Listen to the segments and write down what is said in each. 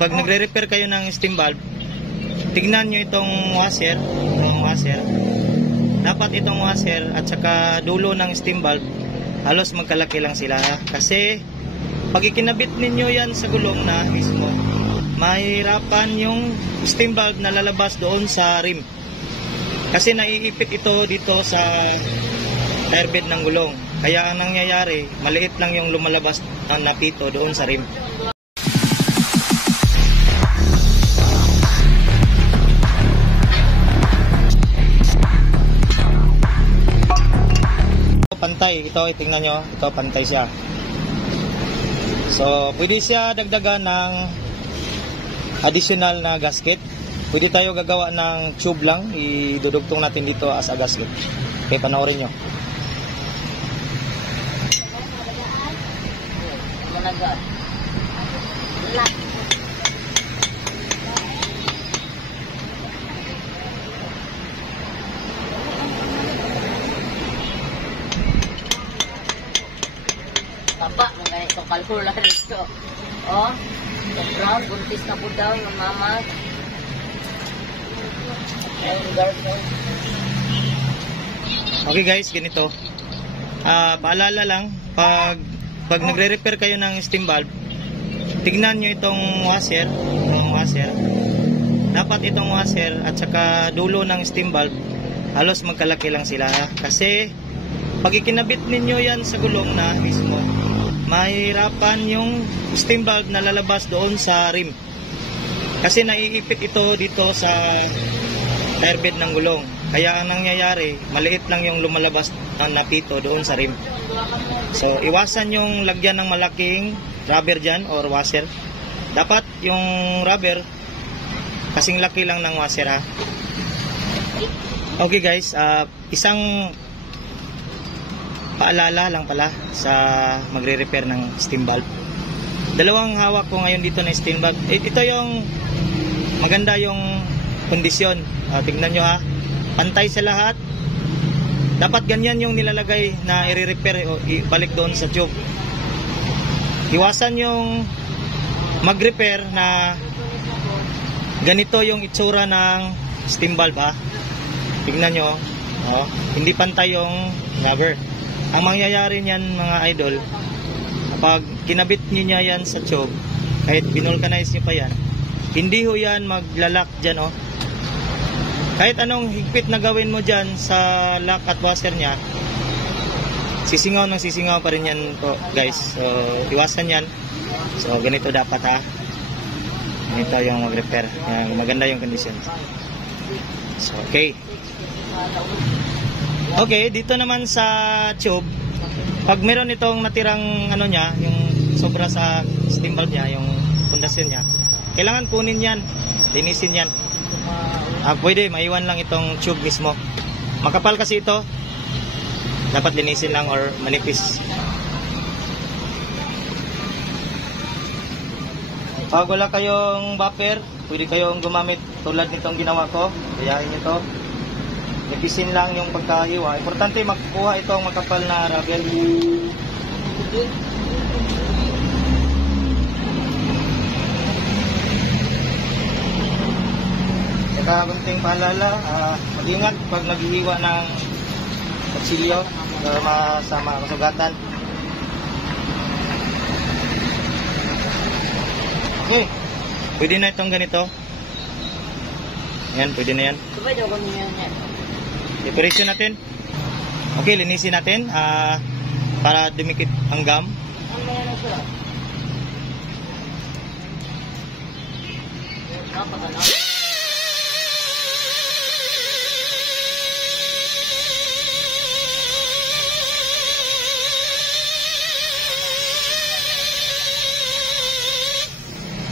pag nagre-repair kayo ng steam valve, tignan nyo itong washer, dapat itong washer at saka dulo ng steam valve halos magkalaki lang sila, kasi pag ikinabit ninyo yan sa gulong na mismo, mahirapan yung steam valve na lalabas doon sa rim, kasi naiipit ito dito sa tire bed ng gulong. Kaya ang nangyayari, maliit lang yung lumalabas na napito doon sa rim. Pantay, ito tingnan nyo, ito pantay siya. So pwede siya dagdagan ng additional na gasket. Pwede tayo gagawa ng tube lang, idudugtong natin dito as a gasket. Okay, panoorin nyo. Baba, mga ito, kalkula rito. Oh, brown, buntis na po daw yung mama. Okay guys, ganito. Paalala lang, pag nagre-repair kayo ng steam valve, tignan nyo itong washer, dapat itong washer at saka dulo ng steam valve halos magkalaki lang sila, kasi pag ikinabit ninyo yan sa gulong na mismo, mahirapan yung steam valve na lalabas doon sa rim, kasi naiipit ito dito sa tire bed ng gulong. Kaya ang nangyayari, maliit lang yung lumalabas na napito doon sa rim. So iwasan yung lagyan ng malaking rubber dyan or washer. Dapat yung rubber kasing laki lang ng washer, ha. Okay guys, isang paalala lang pala sa magre-repair ng steam valve. Dalawang hawak ko ngayon dito na steam valve. Ito yung maganda yung kondisyon. Tignan nyo, ha. Pantay sa lahat. Dapat ganyan yung nilalagay na i-repair o ibalik doon sa tube. Iwasan yung mag-repair na ganito yung itsura ng steam valve, ha. Tignan nyo, hindi pantay yung rubber. Ang mangyayari niyan, mga idol, kapag kinabit nyo niya yan sa tube, kahit binulcanize nyo pa yan, hindi ho yan maglalak dyan, kahit anong higpit na gawin mo dyan sa lock at washer nya, sisingaw ng sisingaw pa rin yan po, guys. So iwasan yan. So ganito dapat, ha. Ganito yung mag-repair. Maganda yung condition. So okay. Okay, dito naman sa tube, pag meron itong natirang ano nya, yung sobra sa steam valve nya, yung pundasyon nya, kailangan kunin yan, linisin yan. Pwede, maiwan lang itong tube mismo. Makapal kasi ito, dapat linisin lang or manipis. Pag wala kayong buffer, pwede kayong gumamit tulad nitong ginawa ko. Kayain nyo ito, nipisin lang yung pagkahiwa. Importante magkuha itong makapal na rubber. Saka kunting paalala, mag-ingat pag naghihiwa ng kutsilyo para masama kasugatan. Okay, pwede na itong ganito. Yan, pwede na yan. Preparation natin. Okay, linisin natin para dumikit ang gum.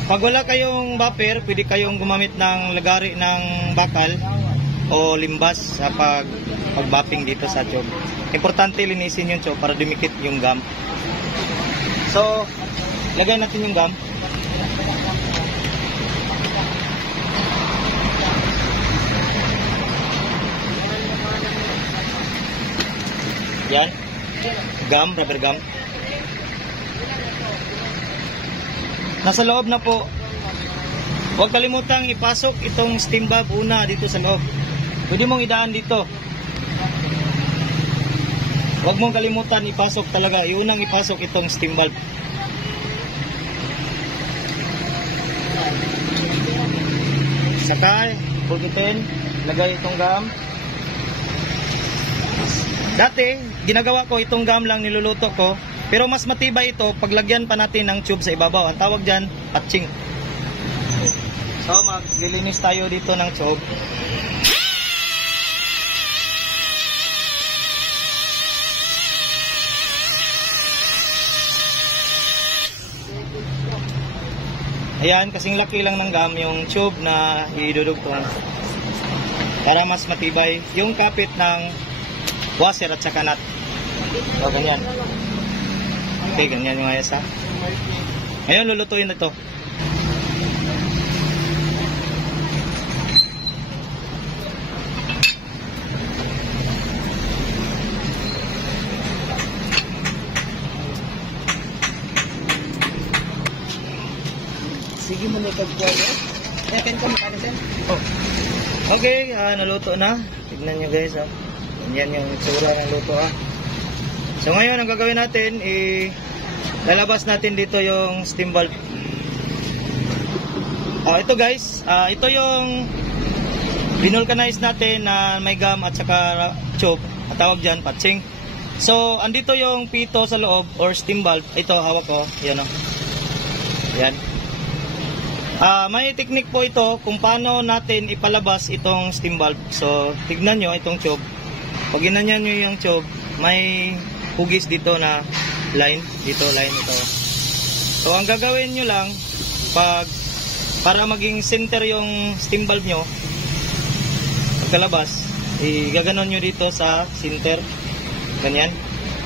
Pag wala kayong buffer, pwede kayong gumamit ng lagari ng bakal o limbas sa pag-buffing dito sa tube. Importante linisin yung tube para dumikit yung gum. So, lagay natin yung gum. Yan. Gum, rubber gum. Nasa loob na po Huwag kalimutang ipasok itong steam valve una dito sa loob. Pwede mong idaan dito. Huwag mong kalimutan ipasok talaga. Iunang ipasok itong steam valve. Sakay, bukitin, lagay itong gum. Dati, ginagawa ko itong gum lang niluluto ko. Pero mas matibay ito paglagyan pa natin ng tube sa ibabaw. Ang tawag dyan, patching. So, maglilinis tayo dito ng tube. Ayan, kasing laki lang ng gum yung tube na idudugtong para mas matibay yung kapit ng washer at saka nut. So, ganyan. Okay, ganyan yung ayos ha. Ngayon, lulutuin na ito. Sige mo na pagkuha. Yakin ko makano sen. Oh. Okay, naluto na. Tignan nyo guys ha. Yan yung itsura ng luto ha. So ngayon ang gagawin natin lalabas natin dito yung steam valve. Ito guys, ito yung binulcanize natin na may gum at saka tube. At tawag dyan, patching. So andito yung pito sa loob or steam valve. Ito hawak ko. Yan o. Yan. May technique po ito kung paano natin ipalabas itong steam valve. So, tignan nyo itong tube. Pag ginanyan nyo yung tube, may hugis dito na line. Dito, line ito. So, ang gagawin nyo lang, para maging center yung steam valve nyo, pagkalabas, igaganon nyo dito sa center. Ganyan.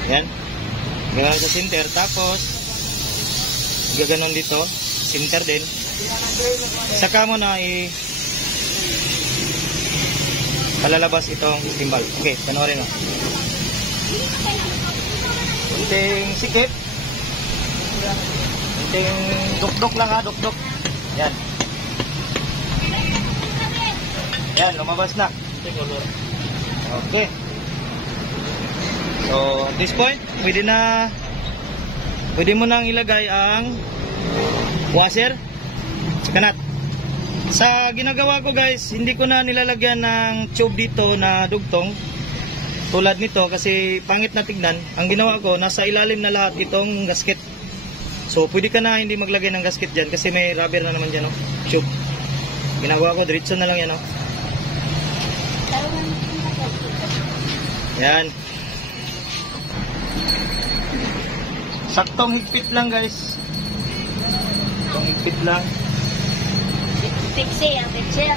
Yan. Ganyan sa center. Tapos, igaganon dito. Center din. Saka mo na palalabas itong steam valve. Okay, panoorin mo. Kunting sikip. Kunting duk-duk lang ha, duk-duk. Yan. Yan, lumabas na. Okay. So, at this point, pwede mo nang ilagay ang washer saka nut. Sa ginagawa ko guys, hindi ko na nilalagyan ng tube dito na dugtong tulad nito kasi pangit na tignan. Ang ginawa ko, nasa ilalim na lahat itong gasket. So pwede ka na hindi maglagay ng gasket dyan kasi may rubber na naman dyan, no? Tube. Ginagawa ko, diretso na lang yan, no? Yan. Saktong higpit lang guys. Saktong higpit lang. Fixie ang fixie.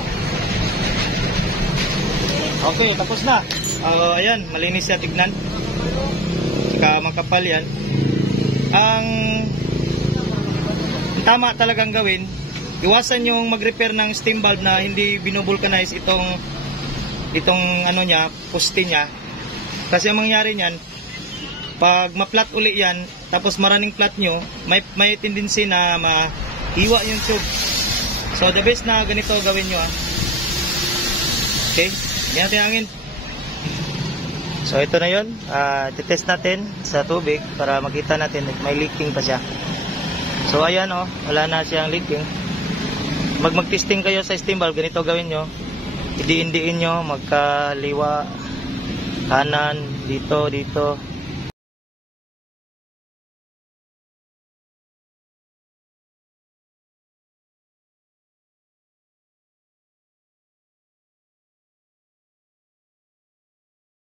Okay, tapos na. Ayan, malinis siya tignan. Saka makapal yan. Ang tama talagang gawin, iwasan yung mag-repair ng steam valve na hindi binubulcanize itong ano niya, poste niya. Kasi ang mangyari niyan, pag ma-flat uli yan, tapos maraming flat nyo, may tendency na mahiwa yung tube. So the best na ganito gawin nyo ha. Okay, hindi natin hangin. So ito na yun, titest natin sa tubig para makita natin may leaking pa siya. So ayan o, wala na siyang leaking. Mag-testing kayo sa steam valve, ganito gawin nyo. Idiin-diin nyo, magkaliwa, kanan, dito,